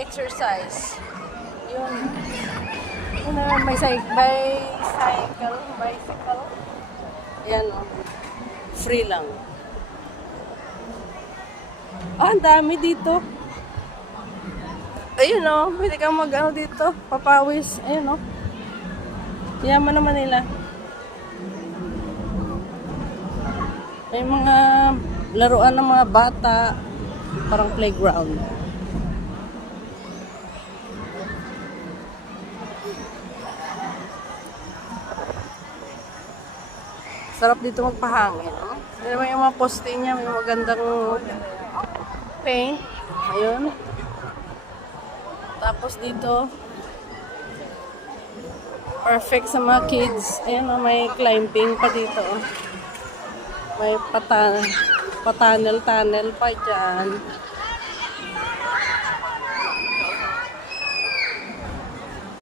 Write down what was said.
mag-exercise. Yun. Yun na, may bicycle. Ayan, oh. Free lang. Ah, ang dami dito. Ayun, oh. Pwede kang mag-ano dito. Papawis. Ayun, oh. Yaman naman nila. May mga laruan ng mga bata. Parang playground. Sarap dito magpahangin. No? May mga poste niya, may magandang paint. Ayun. Tapos dito, perfect sa mga kids. Ayun, may climbing pa dito. May tunnel pa dyan.